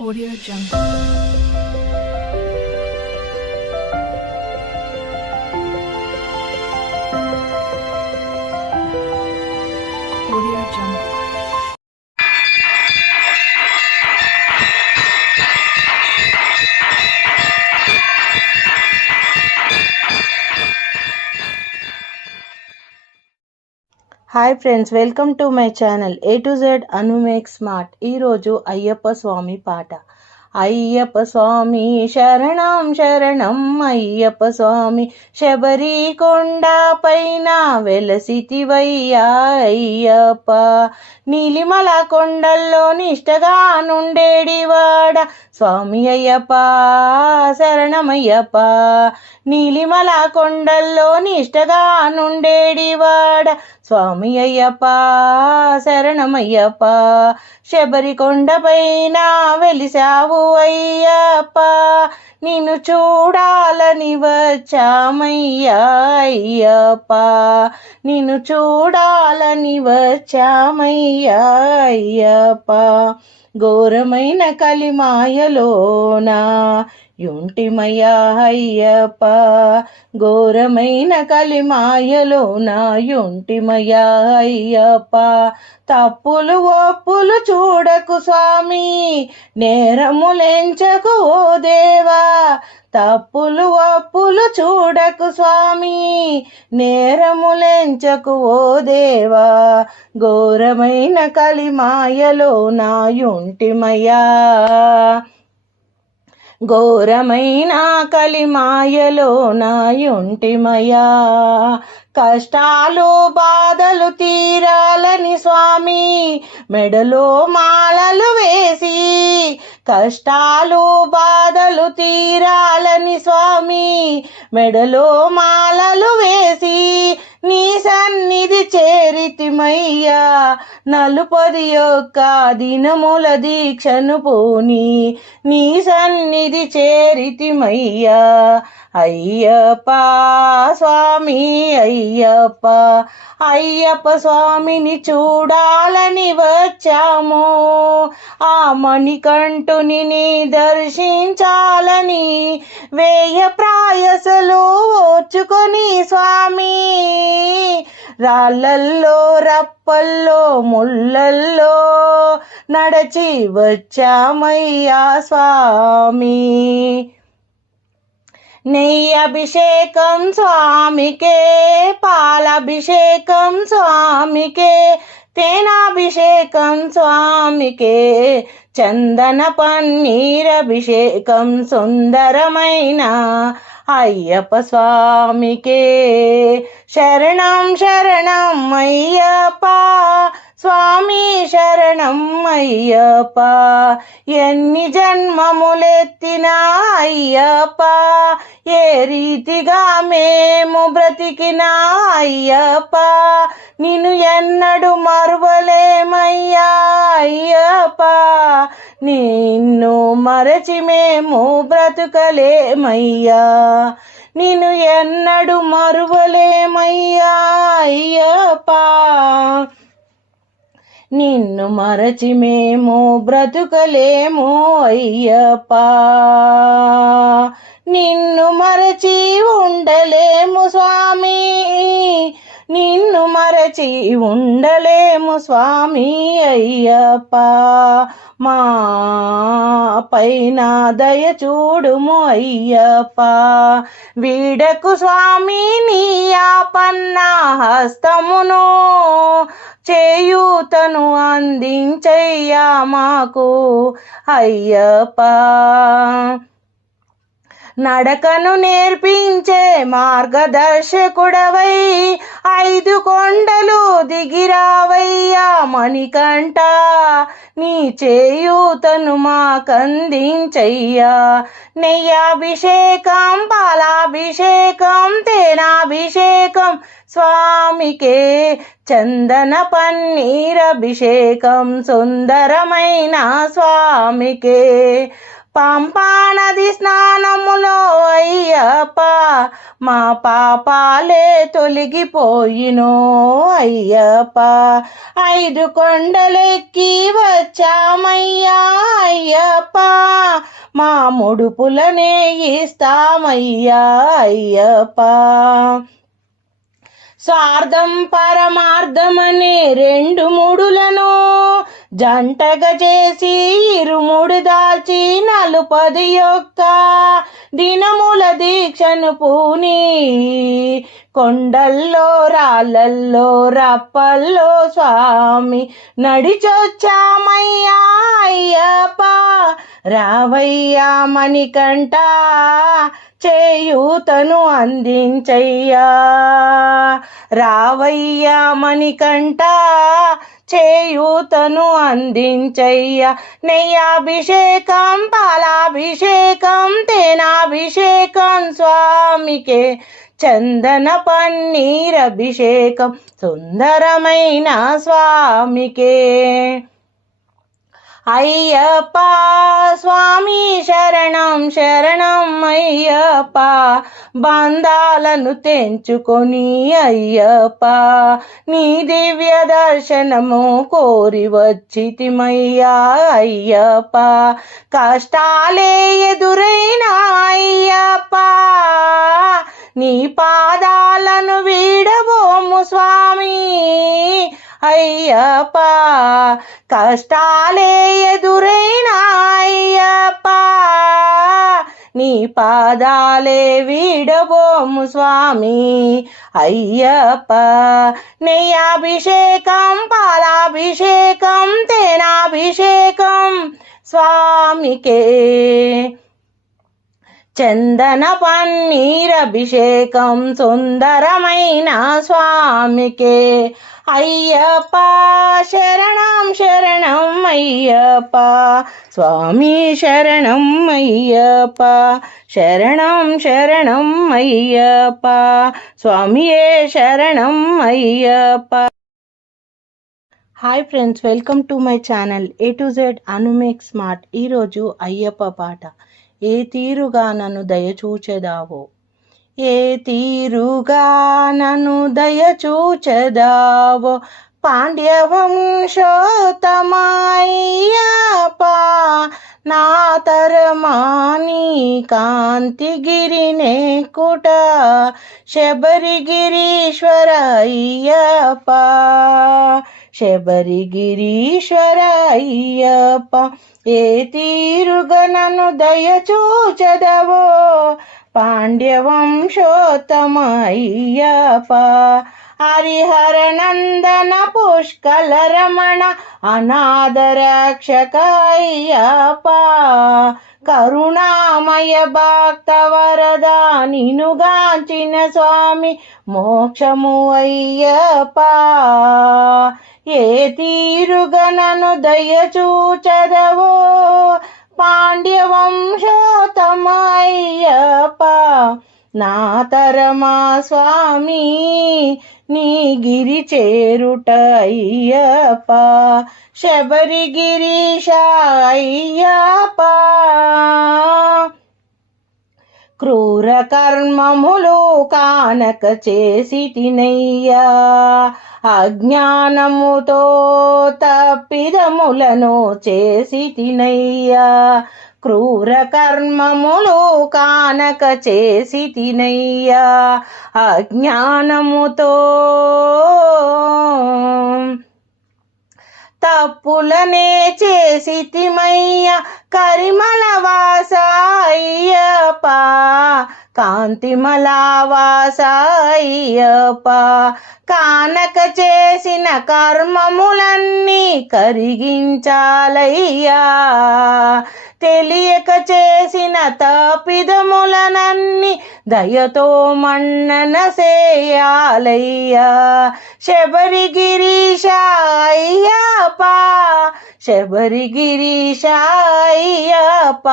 Audio Jungle. Audio Jungle. Hi friends, welcome to my channel A to Z Anu make smart. ఈరోజు అయ్యప్ప స్వామి పాట. అయ్యప్ప స్వామి శరణం శరణం అయ్యప్ప స్వామి, శబరి కొండ పైన వెలసితివయ్యా అయ్యప్ప. నీలిమల కొండల్లో నిష్టగా నుండేడివాడ స్వామి అయ్యప్ప శరణమయ్యప్ప. నీలిమల కొండల్లో నిష్టగా నుండేడివాడ స్వామి అయ్యప్ప శరణమయ్యప్ప. శబరి కొండపైన వెలిసావు అయ్యప్ప, నిన్ను చూడాలని వచ్చామయ్యా అయ్యప్ప. నిన్ను చూడాలని వచ్చామయ్యా అయ్యప్ప. ఘోరమైన కలిమాయలోనా యుంటిమయ్యా అయ్యప్ప. ఘోరమైన కలిమాయలోన యుంటిమయ్యా అయ్యప్ప. తప్పులు ఒప్పులు చూడకు స్వామి, నేరములెంచకు ఓ దేవా. తప్పులు ఒప్పులు చూడకు స్వామి, నేరములెంచకు ఓ దేవా. ఘోరమైన కలిమాయలోన యుంటిమయ్యా. ఘోరమైన కలిమాయలోన యుంటిమయ్యా. కష్టాలు బాధలు తీరాలని స్వామి మెడలో మాలలు వేసి, కష్టాలు బాధలు తీరాలని స్వామి మెడలో మాలలు వేసి, నీ సన్నిధి చేరితిమయ్యా. 41 దినముల దీక్షను పూని నీ సన్నిధి చేరితిమయ్యా అయ్యప్ప స్వామి అయ్యప్ప. అయ్యప్ప స్వామిని చూడాలని వచ్చాము, ఆ మణికంఠుని దర్శించాలని వేయ ప్రాయసలు ఓర్చుకొని స్వామి. రాళ్ళల్లో రప్పల్లో ముళ్ళల్లో నడచి వచ్చామయ్యా స్వామి. నెయ్యి అభిషేకం స్వామికే, పాలాభిషేకం స్వామికే, తేనాభిషేకం స్వామికే, చందన పన్నీరభిషేకం సుందరమైన అయ్యప్ప స్వామికే. శరణం శరణం అయ్యప్ప స్వామి శరణం అయ్యప్ప. ఎన్ని జన్మములెత్తినా అయ్యప్ప, ఏ రీతిగా మేము బ్రతికినా అయ్యప్ప, నిన్ను ఎన్నడు మరువలేమయ్యా అయ్యప్ప. నిన్ను మరచి మేము బ్రతుకలేమయ్యా, నిన్ను ఎన్నడు మరువలేమయ్యా అయ్యప్ప. నిన్ను మరచి మేము బ్రతుకలేము అయ్యప్ప, నిన్ను మరచి ఉండలేము స్వామి, నిన్ను మరచి ఉండలేము స్వామి అయ్యప్ప. మా పైన దయ చూడుము అయ్యప్ప. వీడకు స్వామి నీ ఆపన్న హస్తమును, చేయూతను అందించయ్యా మాకు అయ్యప్ప. నడకను నేర్పించే మార్గదర్శకుడవై 5 కొండలు దిగిరావయ్యా మణికంఠ. నీ చేయూతను మాకందించయ్యా. నెయ్యాభిషేకం పాలాభిషేకం తేనాభిషేకం స్వామికే, చందన పన్నీరభిషేకం సుందరమైన స్వామికే. పంపానది స్నానములో అయ్యప్ప మా పాపాలే తొలగిపోయినో అయ్యప్ప 5 కొండలెక్కి వచ్చామయ్యా అయ్యప్ప మా ముడుపులనే ఇస్తామయ్యా అయ్యప్ప స్వార్థం పరమార్థమనే 2 ముడులను జంటగా చేసి 2 ముడు దాల్చి 41 దినముల దీక్షను పూని కొండల్లో రాళ్ళల్లో రప్పల్లో స్వామి నడిచొచ్చామయ్యా అయ్యప్ప రావయ్యా మణికంఠ చేయూతను అందించయ్యా రావయ్యా మణికంఠ చేయూతను అందించయ్యా నెయ్యాభిషేకం పాలాభిషేకం తేనాభిషేకం స్వామికే చందన పన్నీరభిషేకం సుందరమైన స్వామికే అయ్యప్ప స్వామి శరణం శరణం అయ్యప్ప బంధాలను తెంచుకొని అయ్యప్ప నీ దివ్య దర్శనము కోరి వచ్చితిమయ్యా అయ్యప్ప కష్టాలే ఎదురైనా అయ్యప్ప నీ పాదాలను వీడబోము స్వామి అయ్యప్ప కష్టాలే ఎదురైనా అయ్యప్ప నీ పాదాలే వీడబోము స్వామి అయ్యప్ప నెయ్యాభిషేకం పాలాభిషేకం తేనాభిషేకం స్వామికే చందన పన్నీరభిషేకం సుందరమైన స్వామికే అయ్యప్ప శరణం శరణం అయ్యప్ప స్వామి శరణం అయ్యప్ప శరణం శరణం అయ్యప్ప స్వామియే శరణం Ayyappa hi friends, welcome to my channel A to Z Anu make smart. ఈరోజు అయ్యప్ప పాట. ఏ తీరుగా నన్ను దయచూచెదావో ఏ తీరుగా నన్ను దయచూచెదావో పాండ్య వంశోత్తమయ్యప్ప నా తరమాని కాంతిగిరినే కుట శబరిగిరీశ్వర అయ్యప్ప శబరిగిరీశ్వర అయ్యప్ప ఏ తీరుగా నన్ను దయచూచెదవో పాండ్య వంశోత్తమ అయ్యప్ప హరిహర నందన పుష్కల రమణ అనాథ రక్షక అయ్యప్ప కరుణామయ భక్త వరద నినుగాంచిన స్వామి మోక్షము అయ్యప్ప ఏ తీరుగా నన్ను దయచూచెదవో పాండ్య వంశోత్తమ అయ్యప్ప నా తరమా స్వామి నీ గిరి చేరుట అయ్యప్ప శబరిగిరీశ అయ్యప్ప క్రూర కర్మములు కానక చేసి తినయ్యా అజ్ఞానముతో తప్పిదములను చేసి తినయ్యా క్రూర కర్మములు కానక చేసి తినయ్యా అజ్ఞానముతో తప్పులనే చేసి తిమయ్య కరిమల వాస అయ్యప్ప కాంతిమల వాస అయ్యప్ప కానక చేసిన కర్మములన్నీ కరిగించాలయ్యా తెలియక చేసిన తప్పిదములనన్నీ దయతో మన్నన చేయాలయ్యా శబరిగిరీశ అయ్యప్ప శబరిగిరీశ అయ్యప్ప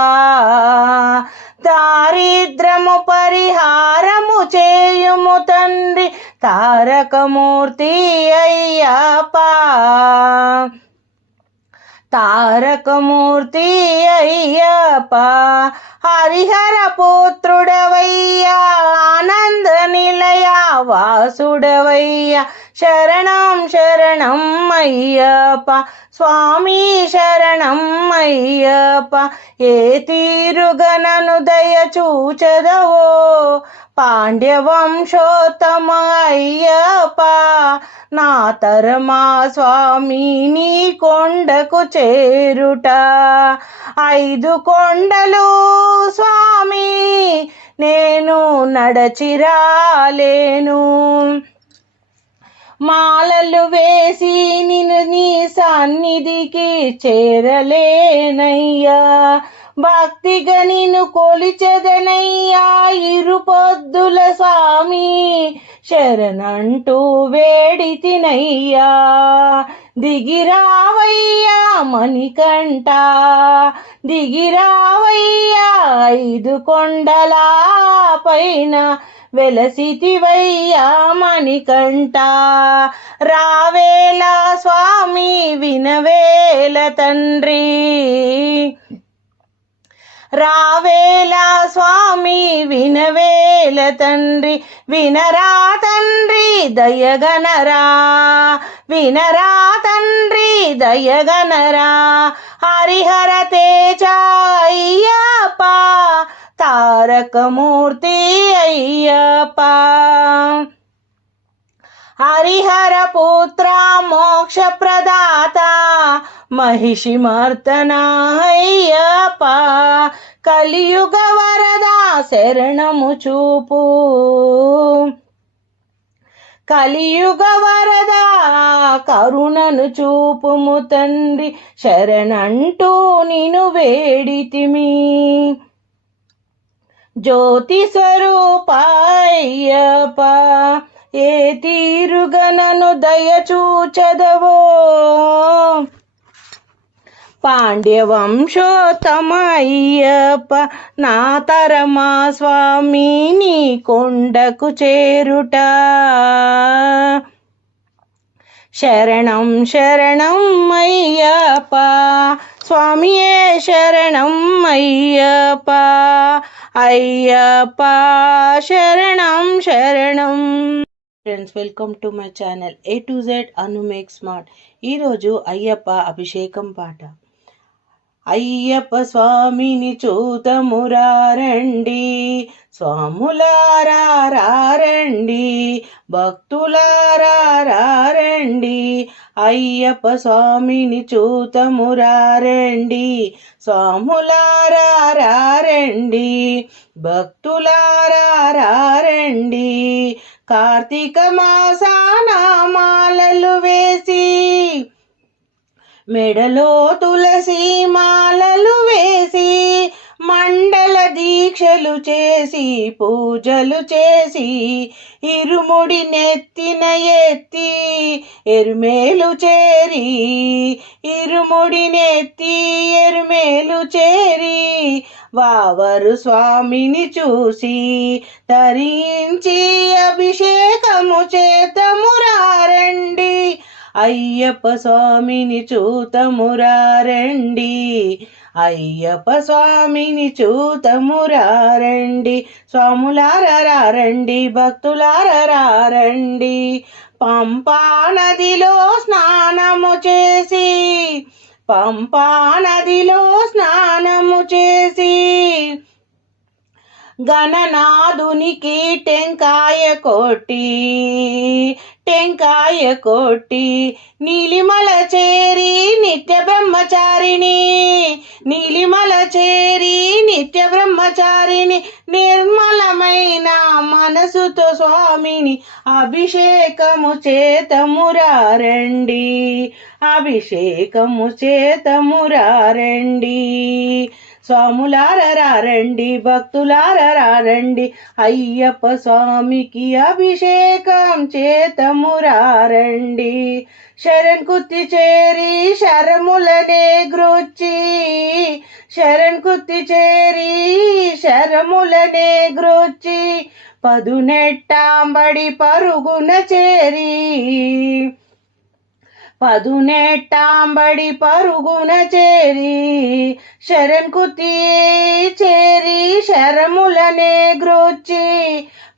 దారిద్రము పరిహారము చేయుము తండ్రి తారకమూర్తి అయ్యప్ప తారకమూర్తి అయ్యప్ప హరిహర పుత్రుడవయ్యా ఆనంద నిలయ వాసుడవయ్యా శరణం శరణం అయ్యప్ప స్వామి శరణం అయ్యప్ప ఏ తీరుగనను దయ చూచదవో పాండ్యవంశోత్తమ అయ్యప్ప నా తరమా స్వామి నీ కొండకు చేరుట 5 కొండలు స్వామి నేను నడచిరాలేను మాలలు వేసి నిన్ను నీ సన్నిధికి చేరలేనయ్యా భక్తిగా నిన్ను కొలిచెదనయ్యా 2 పొద్దుల స్వామి శరణంటూ వేడితినయ్యా దిగిరావయ్యా మణికంఠ దిగిరావయ్యా 5 కొండల పైన వెలసితివయ్యా మణికంఠ రావేళ స్వామి వినవేల తండ్రి రావేళ స్వామి వినవేల తండ్రి వినరా తండ్రి దయగనరా వినరా తండ్రి దయగనరా హరిహర తేజ అయ్యప్ప తారకమూర్తి అయ్యప్ప హరిహర పుత్ర మోక్ష ప్రదాత మహిషి మర్దన అయ్యప్ప కలియుగ వరద శరణము చూపు కలియుగ వరద కరుణను చూపుము తండ్రి శరణంటూ నిను వేడితిమి జ్యోతి స్వరూప అయ్యప్ప ఏ తీరుగనను దయ చూచదవో పాండ్యవంశోత్తమ అయ్యప్ప నా తరమా స్వామి నీ కొండకు చేరుట శరణం శరణం అయ్యప్ప స్వామియే శరణం అయ్యప్ప అయ్యప్ప శరణం శరణం friends welcome to my channel A to Z Anu make smart ఈరోజు అయ్యప్ప అభిషేకం పాట అయ్యప్ప స్వామిని చూతమురారండి స్వాములారా రారండి భక్తులారా రారండి అయ్యప్ప స్వామిని చూతమురారండి స్వాములారా రారండి భక్తులారా రారండి కార్తీక మాసాన మాలలు వేసి మెడలో తులసి మాలలు వేసి మండల దీక్షలు చేసి పూజలు చేసి ఇరుముడి నెత్తిన ఎత్తి ఎరుమేలు చేరి ఇరుముడి నెత్తి ఎరుమేలు చేరి వావరు స్వామిని చూసి తరించి అభిషేకము చేతమురారండి అయ్యప్ప స్వామిని చూతమురారండి అయ్యప్ప స్వామిని చూతమురారండి స్వాములారా రారండి భక్తులారా రారండి పంపా నదిలో స్నానము చేసి పంపా నదిలో స్నానము చేసి గణనాథునికి టెంకాయ కొట్టి నీలిమల చేరి నిత్య బ్రహ్మచారిణి నీలిమల చేరి నిత్య బ్రహ్మచారిని నిర్మలమైన మనసుతో స్వామిని అభిషేకము చేతమురారండి అభిషేకము చేతమురారండి స్వాములారా రారండి భక్తులారా రారండి అయ్యప్ప స్వామికి అభిషేకం చేతమురారండి శరణ్ కుత్తి చేరి శరములనే గ్రోచి శరణ్ కుత్తి చేరి శరములనే గ్రోచి పదునెట్టాంబడి పరుగున చేరి పదునెట్టాంబడి పరుగున చేరి చేరి శరములనే గ్రోచి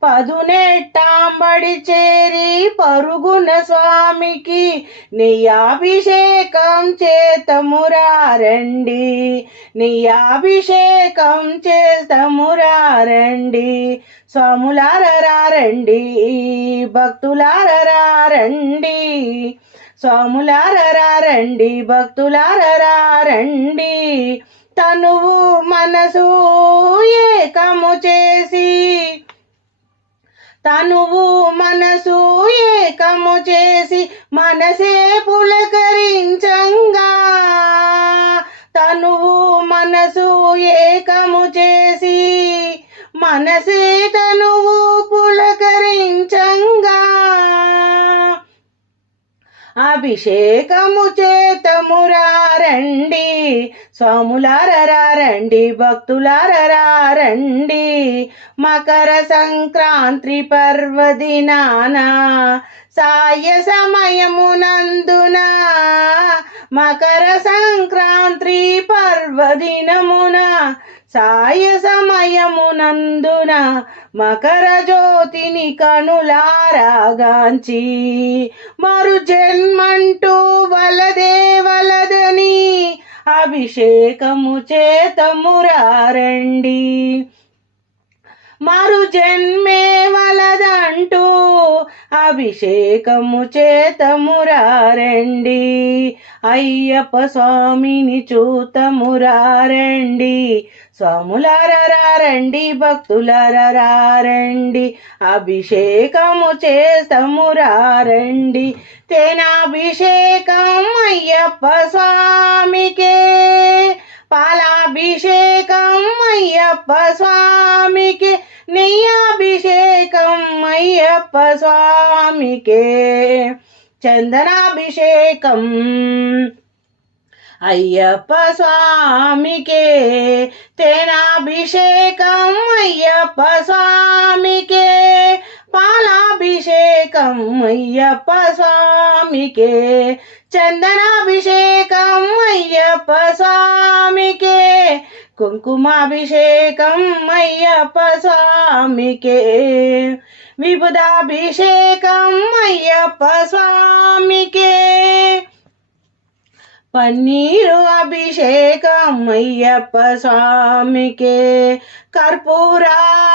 పదునెట్టాంబడి చేరి పరుగున స్వామికి నెయ్యాభిషేకం చేతమురారండి నెయ్యాభిషేకం చేతమురారండి స్వాములారండి భక్తులారండి స్వాములారండి భక్తులారండి తనువు మనసు ఏకము చేసి తనువు మనసు ఏకము చేసి మనసే పులకరించంగా తనువు మనసు ఏకము చేసి మనసే తనువు పులకరించంగా అభిషేకము చేతమురారండి స్వాములారండి భక్తులారండి మకర సంక్రాంతి పర్వదినాన సాయ సమయమునందున మకర సంక్రాంతి పర్వదినమున సాయ సమయమునందున మకర జ్యోతిని కనులారాగాంచి మరు జన్మంటూ వలదే వలదని అభిషేకము చేతమురారండి మరు జన్మే వలదంటూ అభిషేకము చేతమురారండి అయ్యప్ప స్వామిని చూతమురారండి స్వాములారండి భక్తులారండి అభిషేకము చేతమురారండి తేనాభిషేకం అయ్యప్ప స్వామికే పాలాభిషేకం అయ్యప్ప స్వామికి నెయ్యాభిషేకం అయ్యప్ప స్వామికే చందనాభిషేకం అయ్యప్ప స్వామికే తేనాభిషేకం అయ్యప్ప స్వామికే పాలాభిషేకం అయ్యప్ప స్వామికే చందనాభిషేకం అయ్యప్ప స్వామికే కుంకుమాభిషేకం అయ్యప్ప స్వామికే విభుదాభిషేకం అయ్యప్ప స్వామికే పన్నీరు అభిషేకం అయ్యప్ప స్వామికే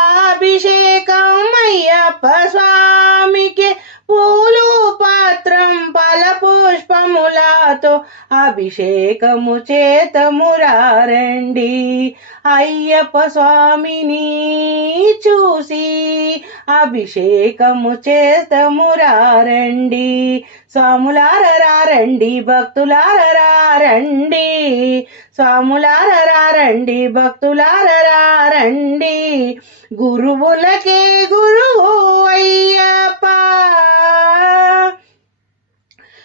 కర్పూరాభిషేకం అయ్యప్ప స్వామికే పూలు పాత్రం ఫల పుష్పములతో అభిషేకము చేతమురారండి అయ్యప్ప స్వామిని చూసి అభిషేకము చేతమురారండి స్వాములారండి భక్తులారండి స్వాములారండి భక్తులారండి గురువులకే గురువు అయ్యప్ప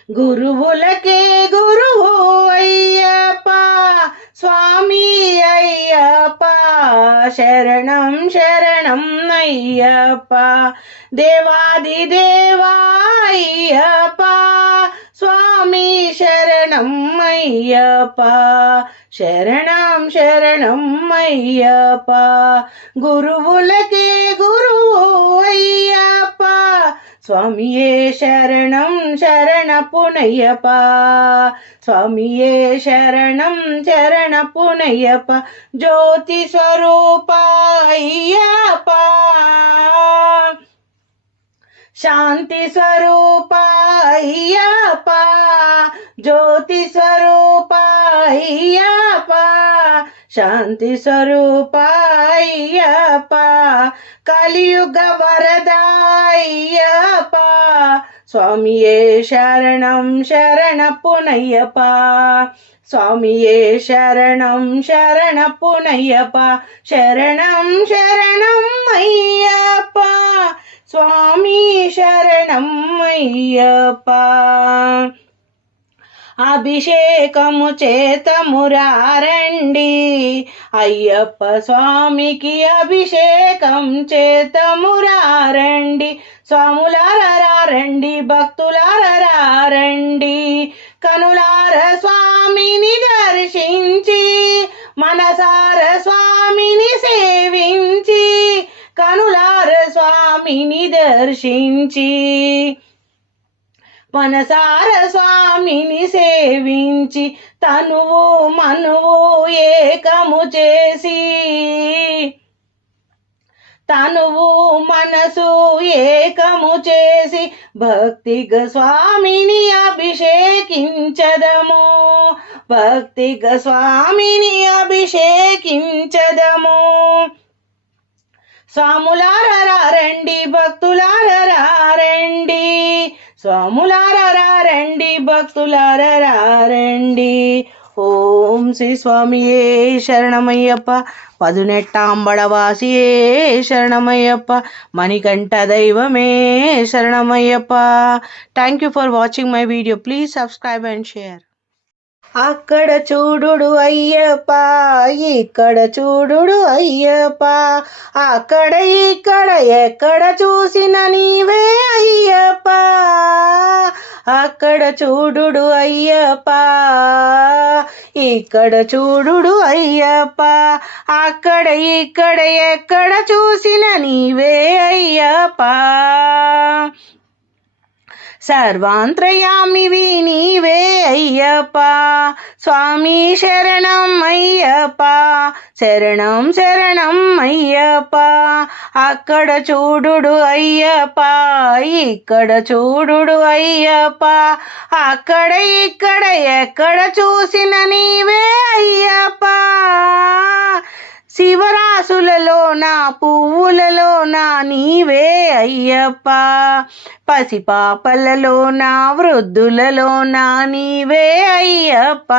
గురువులకే గురువు అయ్యప్ప స్వామి అయ్యప్ప శరణం శరణం అయ్యప్ప దేవాది దేవా అయ్యప్ప స్వామి శరణం అయ్యప్ప శరణం శరణం అయ్యప్ప గురువులకే గురువు అయ్యప్ప స్వామియే శరణం శరణపునయ్యప్ప స్వామియే శరణం శరణపునయ్యప్ప జ్యోతి స్వరూప అయ్యప్ప శాంతి స్వరూప అయ్యప్ప జ్యోతి స్వరూప అయ్యప్ప శాంతి స్వరూప అయ్యప్ప కలియుగ వరద అయ్యప్ప స్వామియే శరణం శరణపునయ్యప్ప స్వామియే శరణం శరణపునయ్యప్ప శరణం శరణం అయ్యప్ప స్వామి శరణం అయ్యప్ప అభిషేకము చేతమురారండి, అయ్యప్ప స్వామికి అభిషేకం చేతమురారండి. స్వాములారా రండి, భక్తులారా రండి, కనులార స్వామిని దర్శించి మనసార స్వామిని సేవించి, కనులార స్వామిని దర్శించి మనసార స్వామిని సేవించి, తనువు మనువు ఏకము చేసి, తనువు మనసు ఏకము చేసి, భక్తిగా స్వామిని అభిషేకించదము, భక్తిగా స్వామిని అభిషేకించదము. స్వాములారా రండి, భక్తులారా రండి, స్వాములారా రండి, భక్తులారా రండి. ఓం శ్రీ స్వామియే శరణమయ్యప్ప, పదునెట్టాంబడవాసియే శరణమయ్యప్ప, మణికంఠ దైవమే శరణమయ్యప్ప. Thank you for watching my video. Please subscribe and share. అక్కడ చూడుడు అయ్యప్ప, ఇక్కడ చూడుడు అయ్యప్ప, అక్కడ ఇక్కడ ఎక్కడ చూసిన నీవే అయ్యప్ప. అక్కడ చూడుడు అయ్యప్ప, ఇక్కడ చూడుడు అయ్యప్ప, అక్కడ ఇక్కడ ఎక్కడ చూసిన నీవే అయ్యప్ప. సర్వాంతర్యామివి నీవే అయ్యప్ప, స్వామి శరణం అయ్యప్ప, శరణం శరణం అయ్యప్ప. అక్కడ చూడుడు అయ్యప్ప, ఇక్కడ చూడుడు అయ్యప్ప, అక్కడ ఇక్కడ ఎక్కడ చూసిన నీవే అయ్యప్ప. శివరాశులలో నా పువ్వులలో నా నీవే అయ్యప్ప, పసిపాపలలో నా వృద్ధులలో నా నీవే అయ్యప్ప.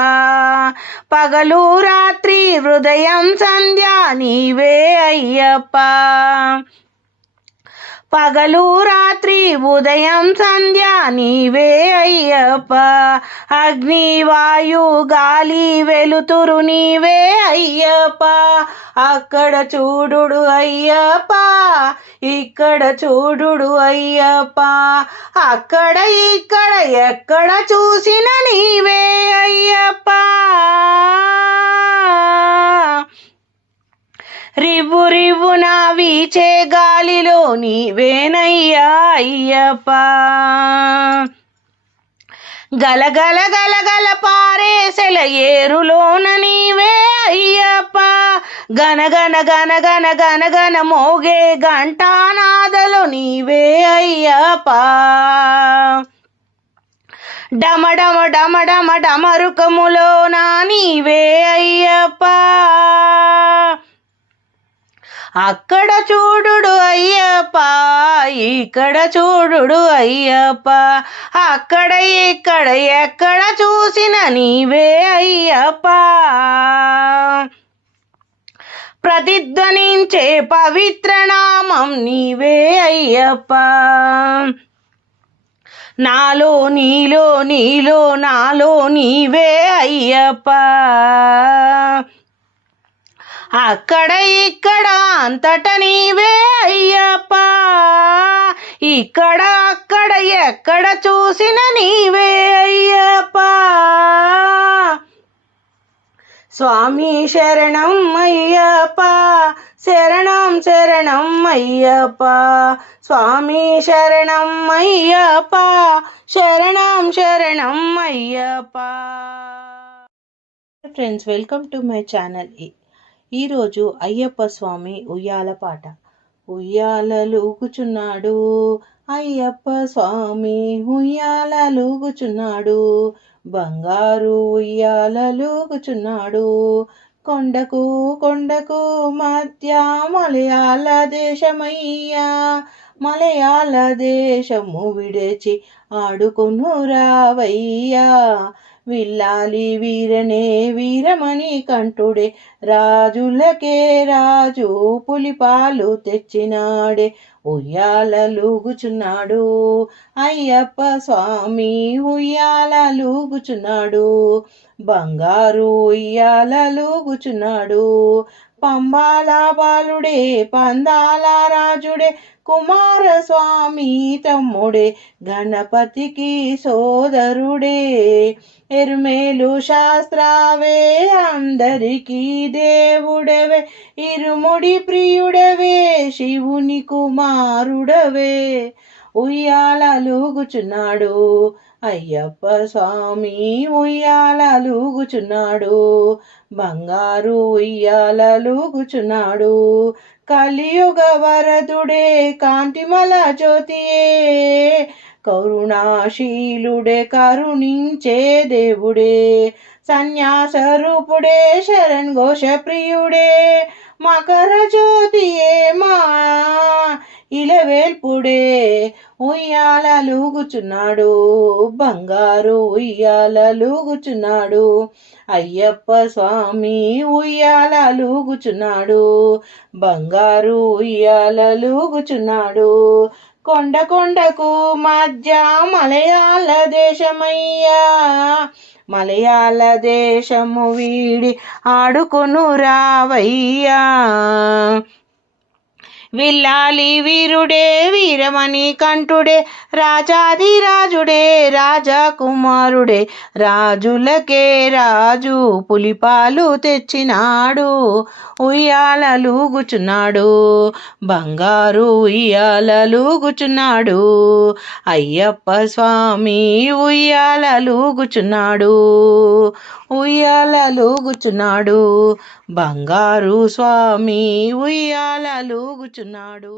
పగలు రాత్రి హృదయం సంధ్య నీవే అయ్యప్ప, పగలు రాత్రి ఉదయం సంధ్య నీవే అయ్యప్ప. అగ్ని వాయు గాలి వెలుతురు నీవే అయ్యప్ప. అక్కడ చూడుడు అయ్యప్ప, ఇక్కడ చూడుడు అయ్యప్ప, అక్కడ ఇక్కడ ఎక్కడ చూసిన నీవే అయ్యప్ప. రివ్వు రివ్వున వీచే గాలిలో నీవేనయ్యా అయ్యప్ప, గలగల గలగల పారేసెల ఏరులోన నీవే అయ్యప్ప. గనగన గనగన గనగన మోగే ఘంటానాదలో నీవే అయ్యప్ప. డమ డమ డమ డమ డమరుకములో నా నీవే అయ్యప్ప. అక్కడ చూడుడు అయ్యప్ప, ఇక్కడ చూడుడు అయ్యప్ప, అక్కడ ఇక్కడ ఎక్కడ చూసిన నీవే అయ్యప్ప. ప్రతిధ్వనించే పవిత్ర నామం నీవే అయ్యప్ప. నాలో నీలో నీలో నాలో నీవే అయ్యప్ప. అక్కడ ఇక్కడ అంతట నీవే అయ్యప్ప, ఇక్కడ అక్కడ ఎక్కడ చూసిన నీవే అయ్యప్ప. స్వామి శరణం అయ్యప్ప, శరణం శరణం అయ్యప్ప, స్వామి శరణం అయ్యప్ప, శరణం శరణం Ayyappa. Friends, welcome to my channel. ఈరోజు అయ్యప్ప స్వామి ఉయ్యాల పాట. ఉయ్యాలలుగుచున్నాడు అయ్యప్ప స్వామి, ఉయ్యాలలుగుచున్నాడు, బంగారు ఉయ్యాలలుగుచున్నాడు. కొండకు కొండకు మధ్య మలయాళ దేశమయ్యా, మలయాళ దేశము విడిచి ఆడుకొను రావయ్యా. విల్లాలి వీరనే వీరమణి కంఠుడే, రాజులకే రాజు పులిపాలు తెచ్చినాడే. ఉయ్యాలలుగుచున్నాడు అయ్యప్ప స్వామి ఉయ్యాలలుగుచున్నాడు బంగారు ఉయ్యాలలుగుచున్నాడు పంబాల బాలుడే పందాల రాజుడే కుమారస్వామి తమ్ముడే గణపతికి సోదరుడే ఎరుమేలు శాస్త్రావే అందరికీ దేవుడవే ఇరుముడి ప్రియుడవే శివుని కుమారుడవే ఉయ్యాలలుగుచున్నాడు అయ్యప్ప స్వామి ఉయ్యాలలుగుచున్నాడు బంగారు ఉయ్యాలలుగుచున్నాడు కలియుగ వరదుడే కాంతిమల జ్యోతియే కరుణాశీలుడే కరుణించే దేవుడే సన్యాస రూపుడే శరణ్ ఘోష ప్రియుడే మకర జ్యోతియే మా ఇలవేల్పుడే ఉయ్యాలలుగుచున్నాడు బంగారు ఉయ్యాలలుగుచున్నాడు అయ్యప్ప స్వామి ఉయ్యాలలుగుచున్నాడు బంగారు ఉయ్యాలలుగుచున్నాడు కొండ కొండకు మధ్య మలయాళ దేశమయ్యా మలయాళ దేశము వీడి ఆడుకొను రావయ్యా విల్లాలి వీరుడే వీరమణి కంఠుడే రాజాదిరాజుడే రాజకుమారుడే రాజులకే రాజు పులిపాలు తెచ్చినాడు ఉయ్యాలలుగుచున్నాడు బంగారు ఉయ్యాలలుగుచున్నాడు అయ్యప్ప స్వామి ఉయ్యాలలుగుచున్నాడు ఉయ్యాలలుగుచున్నాడు బంగారు స్వామి ఉయ్యాలలుగుచున్నాడు